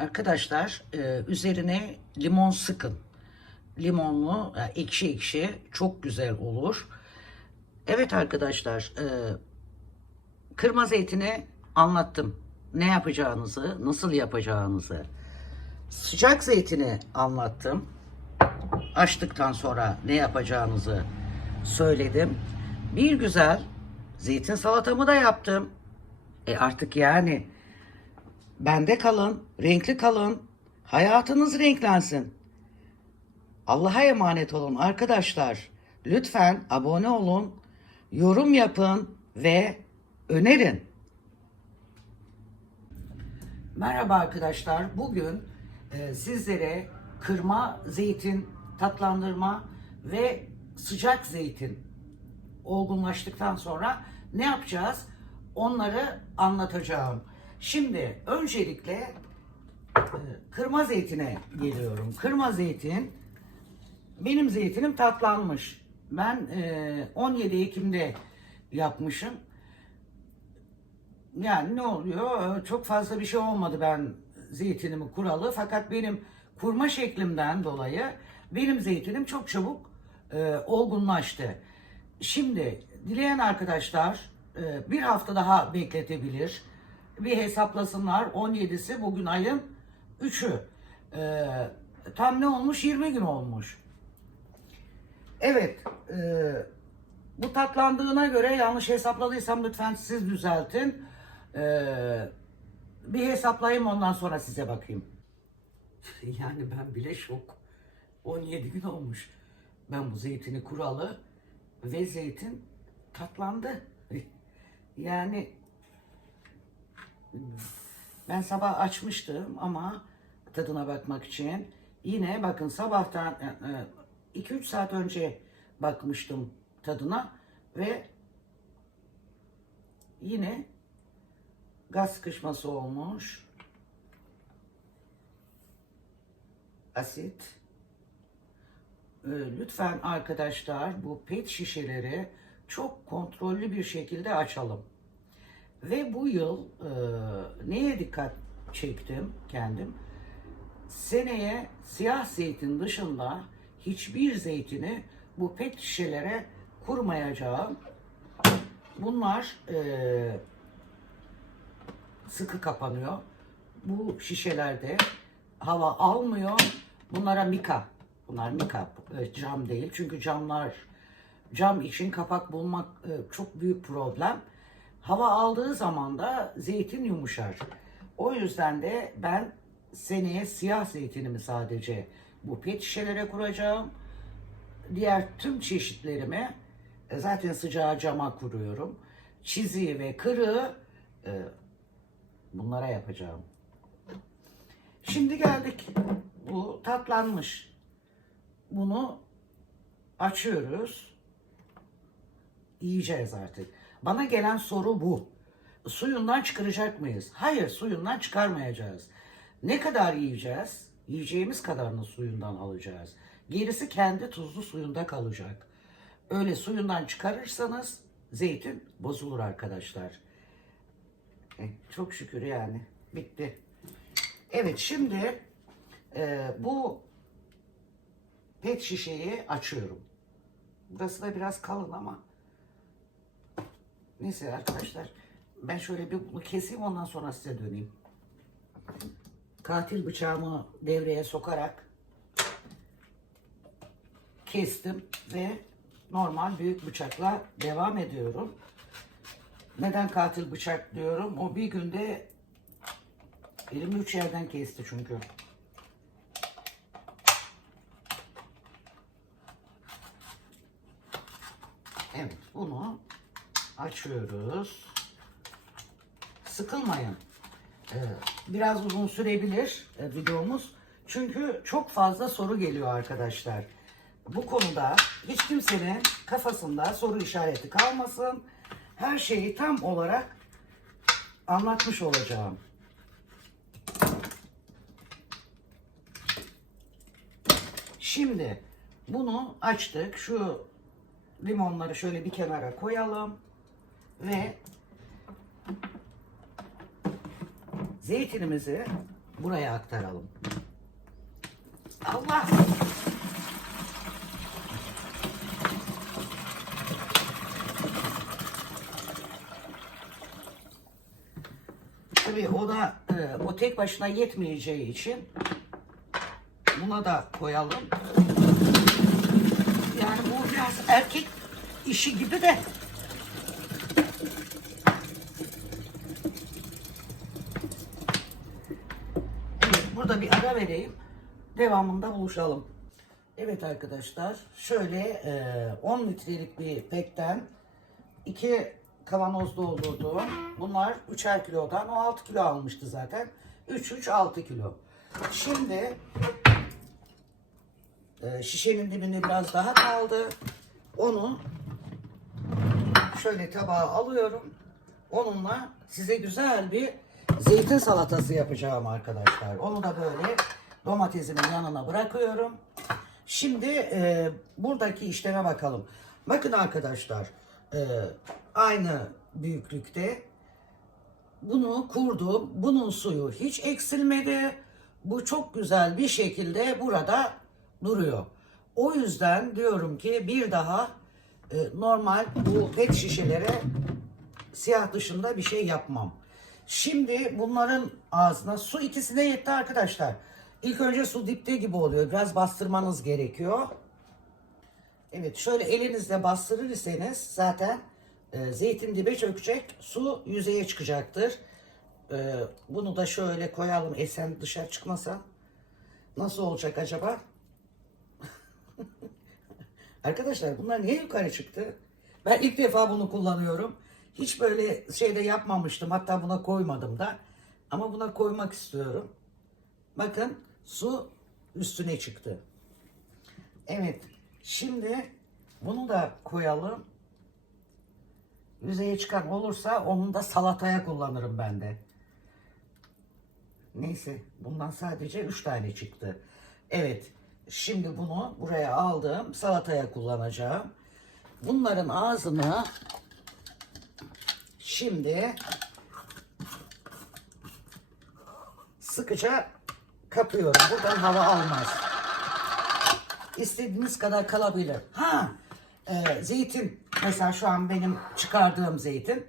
Arkadaşlar e, üzerine limon sıkın. Limonlu, yani ekşi ekşi çok güzel olur. Evet arkadaşlar, e, kırma zeytini anlattım. Ne yapacağınızı, nasıl yapacağınızı. Sıcak zeytini anlattım. Açtıktan sonra ne yapacağınızı söyledim. Bir güzel zeytin salatamı da yaptım. E artık yani bende kalın, renkli kalın. Hayatınız renklensin. Allah'a emanet olun arkadaşlar. Lütfen abone olun, yorum yapın ve önerin. Merhaba arkadaşlar. Bugün e, sizlere kırma zeytin tatlandırma ve sıcak zeytin olgunlaştıktan sonra ne yapacağız? Onları anlatacağım. Şimdi öncelikle e, kırma zeytine geliyorum. Kırma zeytin benim zeytinim tatlanmış. Ben e, 17 Ekim'de yapmışım. Yani ne oluyor? Çok fazla bir şey olmadı ben zeytinimi kuralı. Fakat benim kurma şeklimden dolayı benim zeytinim çok çabuk e, olgunlaştı. Şimdi dileyen arkadaşlar e, bir hafta daha bekletebilir. Bir hesaplasınlar. 17'si bugün ayın 3'ü. E, tam ne olmuş? 20 gün olmuş. Evet. E, bu tatlandığına göre yanlış hesapladıysam lütfen siz düzeltin. Ee, bir hesaplayayım ondan sonra size bakayım. Yani ben bile şok. 17 gün olmuş. Ben bu zeytini kuralı ve zeytin tatlandı. Yani ben sabah açmıştım ama tadına bakmak için. Yine bakın sabahtan 2-3 saat önce bakmıştım tadına ve yine gaz sıkışması olmuş. Asit. Ee, Lütfen arkadaşlar bu pet şişeleri çok kontrollü bir şekilde açalım. Ve bu yıl e, neye dikkat çektim kendim? Seneye siyah zeytin dışında hiçbir zeytini bu pet şişelere kurmayacağım. Bunlar e, sıkı kapanıyor. Bu şişelerde hava almıyor. Bunlara mika. Bunlar mika e, cam değil. Çünkü camlar cam için kapak bulmak e, çok büyük problem. Hava aldığı zaman da zeytin yumuşar. O yüzden de ben seneye siyah zeytinimi sadece bu pet şişelere kuracağım. Diğer tüm çeşitlerimi e, zaten sıcağı cama kuruyorum. Çiziği ve kırığı e, bunlara yapacağım. Şimdi geldik. Bu tatlanmış. Bunu açıyoruz. Yiyeceğiz artık. Bana gelen soru bu. Suyundan çıkaracak mıyız? Hayır, suyundan çıkarmayacağız. Ne kadar yiyeceğiz? Yiyeceğimiz kadarını suyundan alacağız. Gerisi kendi tuzlu suyunda kalacak. Öyle suyundan çıkarırsanız zeytin bozulur arkadaşlar. E, Çok şükür yani. Bitti. Evet şimdi e, bu pet şişeyi açıyorum. Burası da biraz kalın ama neyse arkadaşlar ben şöyle bir bunu keseyim ondan sonra size döneyim. Katil bıçağımı devreye sokarak kestim ve normal büyük bıçakla devam ediyorum. Neden katil bıçak diyorum? O bir günde 23 yerden kesti çünkü. Evet bunu açıyoruz. Sıkılmayın. Biraz uzun sürebilir e, videomuz. Çünkü çok fazla soru geliyor arkadaşlar. Bu konuda hiç kimsenin kafasında soru işareti kalmasın. Her şeyi tam olarak anlatmış olacağım. Şimdi bunu açtık. Şu limonları şöyle bir kenara koyalım. Ve zeytinimizi buraya aktaralım. Allah! Tabii o da e, o tek başına yetmeyeceği için buna da koyalım. Yani bu biraz erkek işi gibi de Evet, burada bir ara vereyim. Devamında buluşalım. Evet arkadaşlar, şöyle e, 10 litrelik bir pekten iki kavanoz doldurdum. Bunlar 3'er kilodan, o 6 kilo almıştı zaten. 3 3 6 kilo. Şimdi e, şişenin dibinde biraz daha kaldı. Onu şöyle tabağa alıyorum. Onunla size güzel bir zeytin salatası yapacağım arkadaşlar. Onu da böyle domatesimin yanına bırakıyorum. Şimdi e, buradaki işleme bakalım. Bakın arkadaşlar e, aynı büyüklükte bunu kurdum. Bunun suyu hiç eksilmedi. Bu çok güzel bir şekilde burada duruyor. O yüzden diyorum ki bir daha e, normal bu pet şişelere siyah dışında bir şey yapmam. Şimdi bunların ağzına su ikisine yetti arkadaşlar. İlk önce su dipte gibi oluyor. Biraz bastırmanız gerekiyor. Evet şöyle elinizle bastırır iseniz zaten e, zeytin dibe çökecek. Su yüzeye çıkacaktır. E, bunu da şöyle koyalım esen dışarı çıkmasa. Nasıl olacak acaba? Arkadaşlar bunlar niye yukarı çıktı? Ben ilk defa bunu kullanıyorum. Hiç böyle şeyde yapmamıştım. Hatta buna koymadım da. Ama buna koymak istiyorum. Bakın su üstüne çıktı. Evet. Şimdi bunu da koyalım. Yüzeye çıkan olursa onu da salataya kullanırım ben de. Neyse bundan sadece 3 tane çıktı. Evet şimdi bunu buraya aldım salataya kullanacağım. Bunların ağzını şimdi sıkıca kapıyorum. Buradan hava almaz. İstediğiniz kadar kalabilir. Ha, e, zeytin. Mesela şu an benim çıkardığım zeytin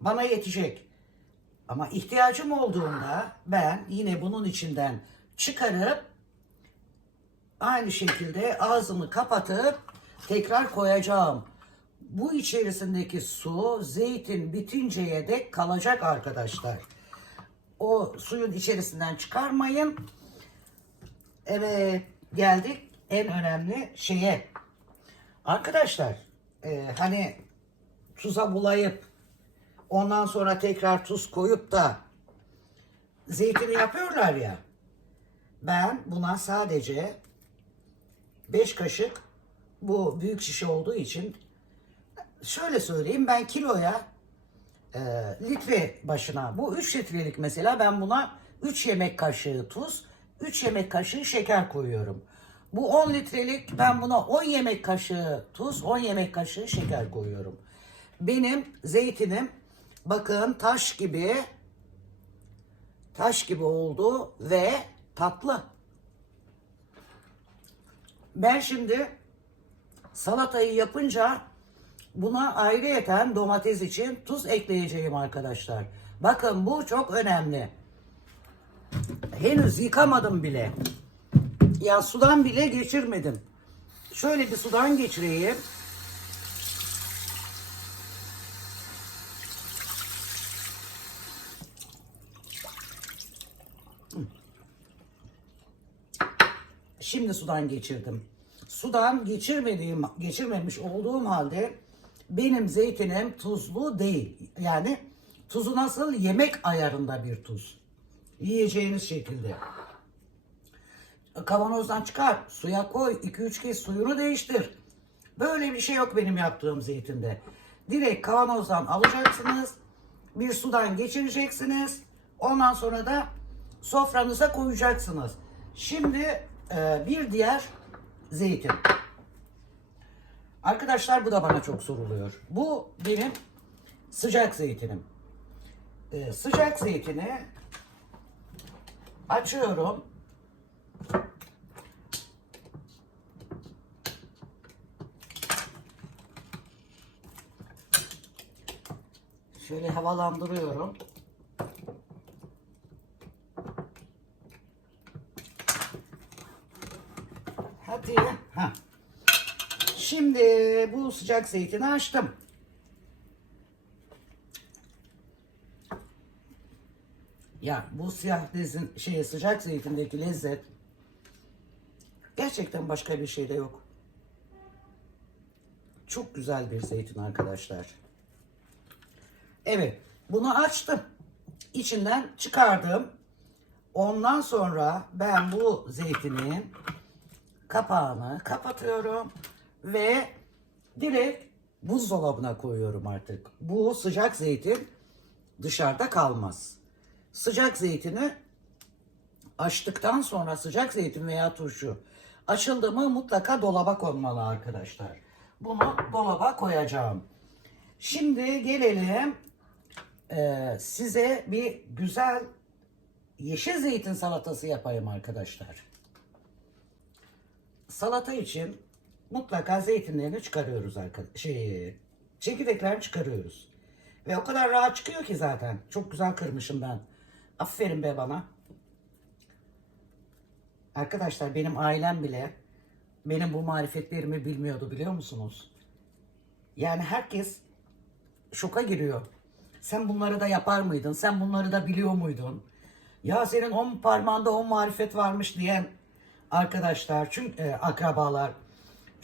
bana yetecek. Ama ihtiyacım olduğunda ben yine bunun içinden çıkarıp aynı şekilde ağzını kapatıp tekrar koyacağım. Bu içerisindeki su zeytin bitinceye dek kalacak arkadaşlar. O suyun içerisinden çıkarmayın. Evet geldik en önemli şeye. Arkadaşlar e, hani tuza bulayıp ondan sonra tekrar tuz koyup da zeytini yapıyorlar ya. Ben buna sadece 5 kaşık bu büyük şişe olduğu için şöyle söyleyeyim ben kiloya e, litre başına bu 3 litrelik mesela ben buna 3 yemek kaşığı tuz 3 yemek kaşığı şeker koyuyorum. Bu 10 litrelik ben buna 10 yemek kaşığı tuz 10 yemek kaşığı şeker koyuyorum. Benim zeytinim bakın taş gibi taş gibi oldu ve tatlı. Ben şimdi salatayı yapınca buna ayrıyeten domates için tuz ekleyeceğim arkadaşlar. Bakın bu çok önemli. Henüz yıkamadım bile. Ya sudan bile geçirmedim. Şöyle bir sudan geçireyim. Şimdi sudan geçirdim. Sudan geçirmediğim, geçirmemiş olduğum halde benim zeytinim tuzlu değil. Yani tuzu nasıl? Yemek ayarında bir tuz. Yiyeceğiniz şekilde. Kavanozdan çıkar, suya koy, 2-3 kez suyunu değiştir. Böyle bir şey yok benim yaptığım zeytinde. Direkt kavanozdan alacaksınız, bir sudan geçireceksiniz. Ondan sonra da sofranıza koyacaksınız. Şimdi e, bir diğer zeytin. Arkadaşlar bu da bana çok soruluyor. Bu benim sıcak zeytinim. E, sıcak zeytini Açıyorum. Şöyle havalandırıyorum. Hadi. Ha. Şimdi bu sıcak zeytini açtım. Ya bu siyah dizin şey sıcak zeytindeki lezzet gerçekten başka bir şeyde yok. Çok güzel bir zeytin arkadaşlar. Evet, bunu açtım. İçinden çıkardım. Ondan sonra ben bu zeytinin kapağını kapatıyorum ve direkt buzdolabına koyuyorum artık. Bu sıcak zeytin dışarıda kalmaz. Sıcak zeytini açtıktan sonra sıcak zeytin veya turşu açıldı mı mutlaka dolaba konmalı arkadaşlar. Bunu dolaba koyacağım. Şimdi gelelim eee, size bir güzel yeşil zeytin salatası yapayım arkadaşlar. Salata için mutlaka zeytinlerini çıkarıyoruz arkadaşlar. Şey, çekirdeklerini çıkarıyoruz. Ve o kadar rahat çıkıyor ki zaten. Çok güzel kırmışım ben. Aferin be bana. Arkadaşlar benim ailem bile benim bu marifetlerimi bilmiyordu biliyor musunuz? Yani herkes şoka giriyor. Sen bunları da yapar mıydın? Sen bunları da biliyor muydun? Ya senin on parmağında on marifet varmış diyen arkadaşlar, çünkü e, akrabalar.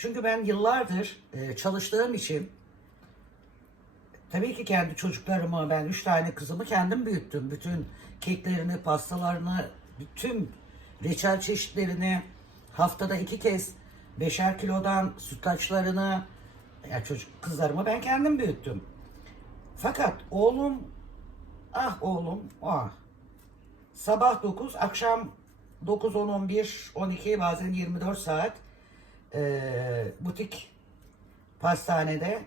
Çünkü ben yıllardır e, çalıştığım için tabii ki kendi çocuklarımı, ben üç tane kızımı kendim büyüttüm. Bütün keklerini, pastalarını, bütün reçel çeşitlerini haftada iki kez beşer kilodan sütlaçlarını, ya çocuk kızlarımı ben kendim büyüttüm. Fakat oğlum, ah oğlum, ah. Sabah 9, akşam 9, 10, 11, 12 bazen 24 saat eee, butik pastanede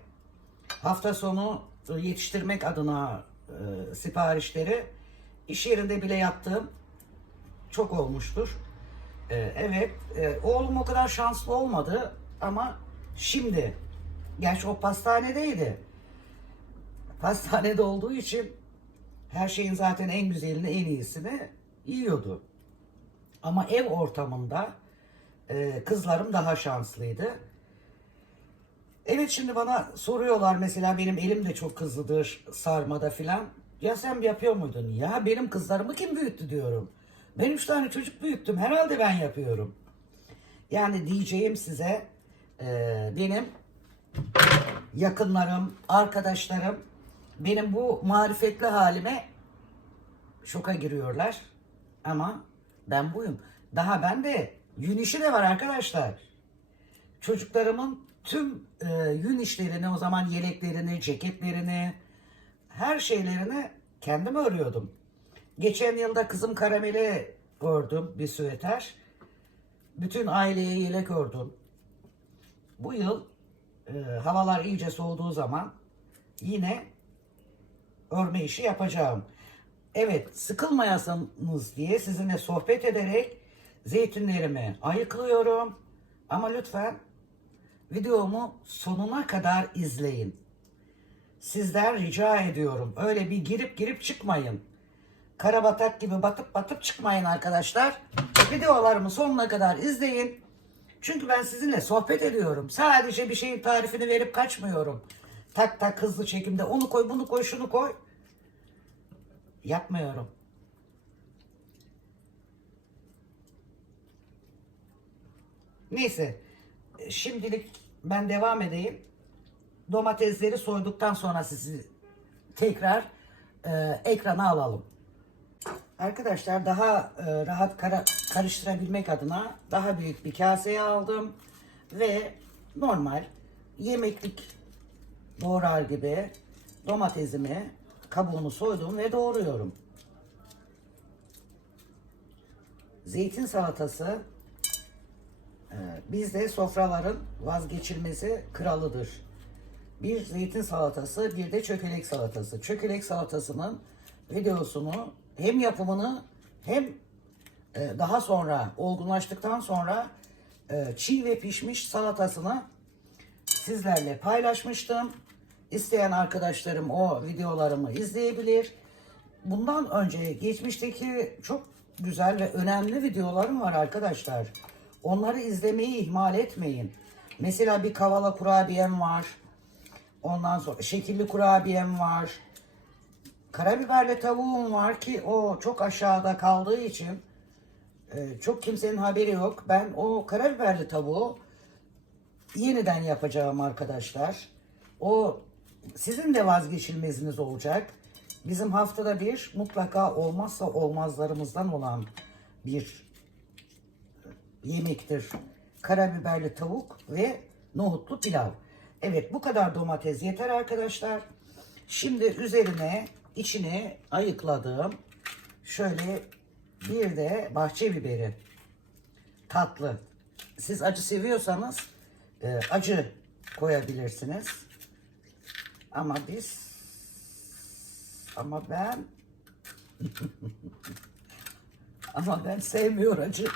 hafta sonu yetiştirmek adına eee, siparişleri iş yerinde bile yaptığım çok olmuştur. Eee, evet, eee, oğlum o kadar şanslı olmadı ama şimdi, gerçi o pastanedeydi. Pastanede olduğu için her şeyin zaten en güzelini, en iyisini yiyordu. Ama ev ortamında e, kızlarım daha şanslıydı. Evet şimdi bana soruyorlar mesela benim elim de çok hızlıdır sarmada filan. Ya sen yapıyor muydun? Ya benim kızlarımı kim büyüttü diyorum. Ben üç tane çocuk büyüttüm. Herhalde ben yapıyorum. Yani diyeceğim size e, benim yakınlarım, arkadaşlarım benim bu marifetli halime şoka giriyorlar. Ama ben buyum. Daha bende yün işi de var arkadaşlar. Çocuklarımın tüm e, yün işlerini, o zaman yeleklerini, ceketlerini, her şeylerini kendim örüyordum. Geçen yılda kızım karameli ördüm bir süveter. Bütün aileye yelek ördüm. Bu yıl e, havalar iyice soğuduğu zaman yine örme işi yapacağım. Evet sıkılmayasınız diye sizinle sohbet ederek zeytinlerimi ayıklıyorum. Ama lütfen videomu sonuna kadar izleyin. Sizden rica ediyorum. Öyle bir girip girip çıkmayın. Karabatak gibi batıp batıp çıkmayın arkadaşlar. Videolarımı sonuna kadar izleyin. Çünkü ben sizinle sohbet ediyorum. Sadece bir şeyin tarifini verip kaçmıyorum. Tak tak hızlı çekimde onu koy, bunu koy, şunu koy. Yapmıyorum. Neyse. Şimdilik ben devam edeyim. Domatesleri soyduktan sonra sizi tekrar e, ekrana alalım. Arkadaşlar daha e, rahat kara- karıştırabilmek adına daha büyük bir kaseye aldım ve normal yemeklik doğrar gibi domatesimi kabuğunu soydum ve doğruyorum. Zeytin salatası bizde sofraların vazgeçilmezi kralıdır. Bir zeytin salatası, bir de çökelek salatası. Çökelek salatasının videosunu hem yapımını hem e, daha sonra olgunlaştıktan sonra e, çiğ ve pişmiş salatasını sizlerle paylaşmıştım. İsteyen arkadaşlarım o videolarımı izleyebilir. Bundan önce geçmişteki çok güzel ve önemli videolarım var arkadaşlar. Onları izlemeyi ihmal etmeyin. Mesela bir kavala kurabiyem var. Ondan sonra şekilli kurabiyem var. Karabiberli tavuğum var ki o çok aşağıda kaldığı için e, çok kimsenin haberi yok. Ben o karabiberli tavuğu yeniden yapacağım arkadaşlar. O sizin de vazgeçilmeziniz olacak. Bizim haftada bir mutlaka olmazsa olmazlarımızdan olan bir yemektir. Karabiberli tavuk ve nohutlu pilav. Evet bu kadar domates yeter arkadaşlar. Şimdi üzerine içini ayıkladığım şöyle bir de bahçe biberi tatlı. Siz acı seviyorsanız e, acı koyabilirsiniz. Ama biz ama ben ama ben sevmiyor acı.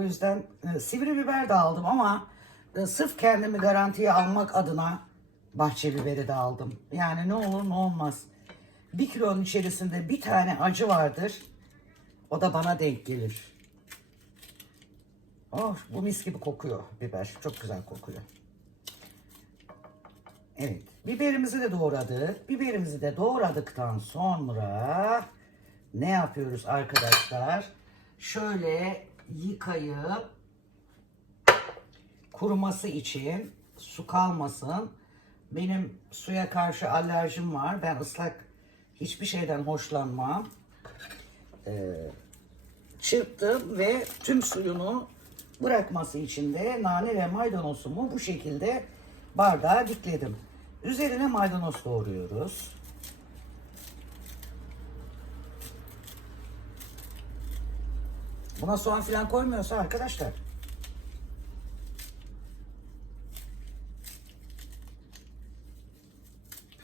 O yüzden e, sivri biber de aldım ama e, sırf kendimi garantiye almak adına bahçe biberi de aldım. Yani ne olur ne olmaz. Bir kilonun içerisinde bir tane acı vardır. O da bana denk gelir. Oh bu mis gibi kokuyor biber. Çok güzel kokuyor. Evet. Biberimizi de doğradık. Biberimizi de doğradıktan sonra ne yapıyoruz arkadaşlar? Şöyle yıkayıp kuruması için su kalmasın. Benim suya karşı alerjim var. Ben ıslak hiçbir şeyden hoşlanmam. Ee, çırptım ve tüm suyunu bırakması için de nane ve maydanozumu bu şekilde bardağa dikledim. Üzerine maydanoz doğruyoruz. Buna soğan falan koymuyorsa arkadaşlar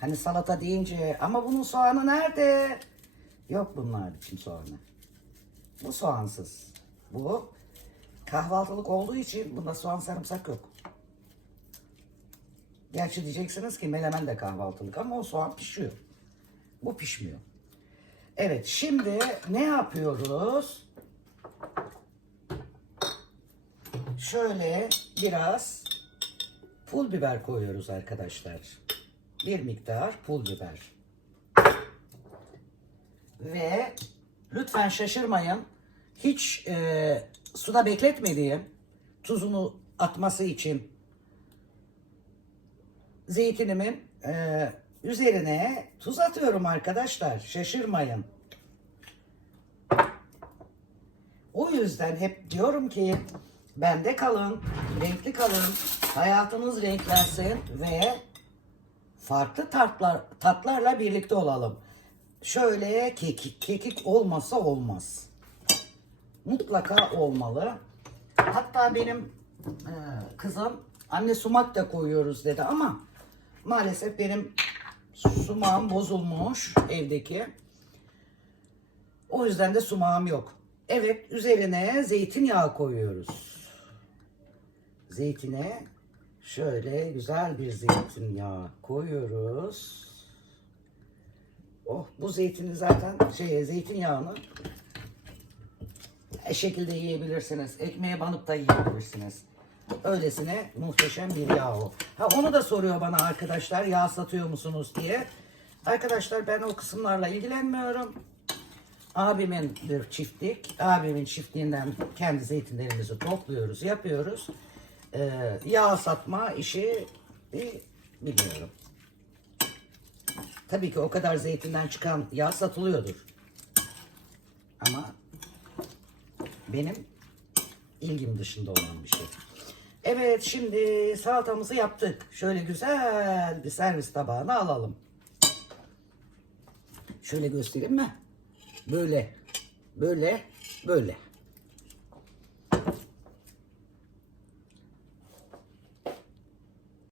Hani salata deyince ama bunun soğanı nerede? Yok bunlar için soğanı. Bu soğansız. Bu kahvaltılık olduğu için bunda soğan sarımsak yok. Gerçi diyeceksiniz ki menemen de kahvaltılık ama o soğan pişiyor. Bu pişmiyor. Evet şimdi ne yapıyoruz? Şöyle biraz pul biber koyuyoruz arkadaşlar. Bir miktar pul biber. Ve lütfen şaşırmayın. Hiç e, suda bekletmediğim tuzunu atması için zeytinimin e, üzerine tuz atıyorum arkadaşlar. Şaşırmayın. O yüzden hep diyorum ki bende kalın, renkli kalın, hayatınız renklensin ve farklı tatlar, tatlarla birlikte olalım. Şöyle kekik, kekik olmazsa olmaz. Mutlaka olmalı. Hatta benim e, kızım anne sumak da koyuyoruz dedi ama maalesef benim sumağım bozulmuş evdeki. O yüzden de sumağım yok. Evet üzerine zeytinyağı koyuyoruz. Zeytine şöyle güzel bir zeytinyağı koyuyoruz. Oh bu zeytini zaten şey zeytinyağını şekilde yiyebilirsiniz. Ekmeğe banıp da yiyebilirsiniz. Öylesine muhteşem bir yağ o. Ha onu da soruyor bana arkadaşlar yağ satıyor musunuz diye. Arkadaşlar ben o kısımlarla ilgilenmiyorum. Abimin bir çiftlik. Abimin çiftliğinden kendi zeytinlerimizi topluyoruz, yapıyoruz. Ee, yağ satma işi bir bilmiyorum. Tabii ki o kadar zeytinden çıkan yağ satılıyordur. Ama benim ilgim dışında olan bir şey. Evet şimdi salatamızı yaptık. Şöyle güzel bir servis tabağına alalım. Şöyle göstereyim mi? Böyle, böyle, böyle.